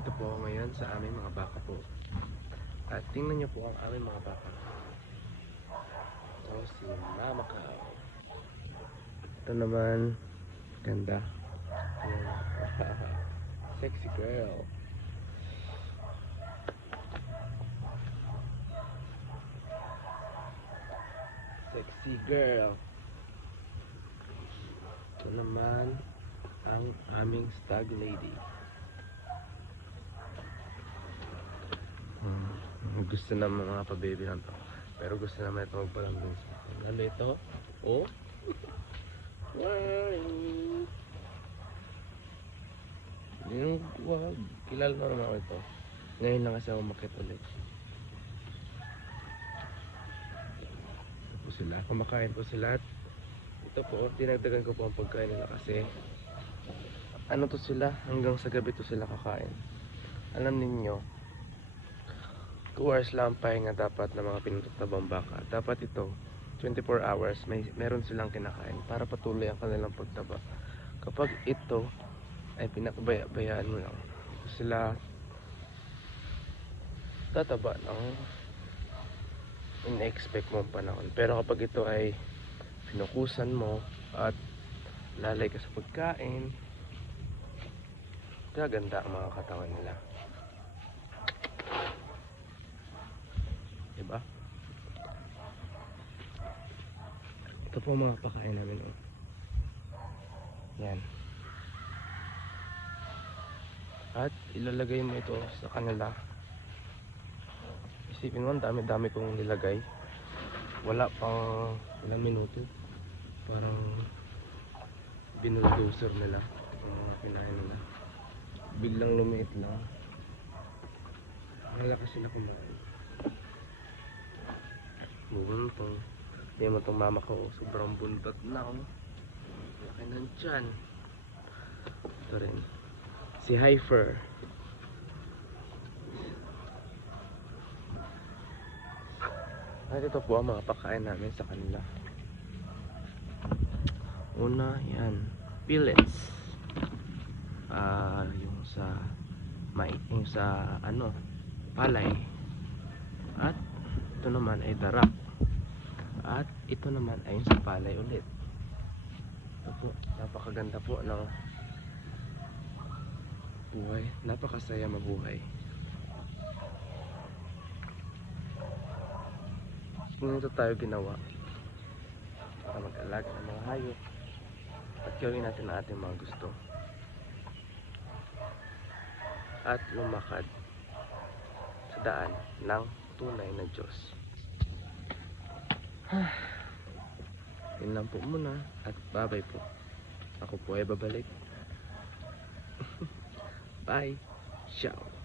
Nandito po ako ngayon sa aming mga baka po. At tingnan niyo po ang aming mga baka. Ito si Mama Cow. Ito naman, ganda. Ayan. Sexy girl. Sexy girl. Ito naman ang aming stag lady. Gusto naman mga pa-baby lang to. Pero gusto naman ito magpalambing. Ano ito? Oh? Wow! Yung wag. Kilala na naman ako ito. Ngayon lang kasi ako makita ulit. Ito po sila. Kumakain po sila. Ito po, dinagdagan ko po ang pagkain nila kasi ano to sila, hanggang sa gabi to sila kakain. Alam ninyo, 2 hours lang pahinga dapat ng mga pinatutabang baka. Dapat ito, 24 hours, meron silang kinakain para patuloy ang kanilang pagtaba. Kapag ito ay pinakabayaan mo lang, sila tataba ng in-expect mong panahon. Pero kapag ito ay pinukusan mo at lalay ka sa pagkain, gaganda ang mga katawan nila. Diba? Ito po mga pakain namin. Oh. Yan. At ilalagay mo ito sa kanila. Isipin mo, dami-dami kong nilagay. Wala pang ilang minuto. Parang binuldozer nila yung mga kinain nila. Biglang lumiit lang. Malakas sila kumain. Buntong. Hindi mo itong mama ko. Sobrang buntot na. Laki ng tiyan. Ito rin. Si Heifer. At ito po ang mga pagkain namin sa kanila. Una, yan. Pellets. Yung sa ano, palay. At ito naman ay darak. At ito naman ay sa palay ulit. Ito po, napakaganda po ng buhay. Napakasaya mabuhay. Ito tayo ginawa para mag-alaga ng mga hayop at gawin natin ang ating mga gusto at lumakad sa daan ng tunay na Diyos. Yun lang po muna at bye-bye po. Ako po ay babalik. Bye. Ciao.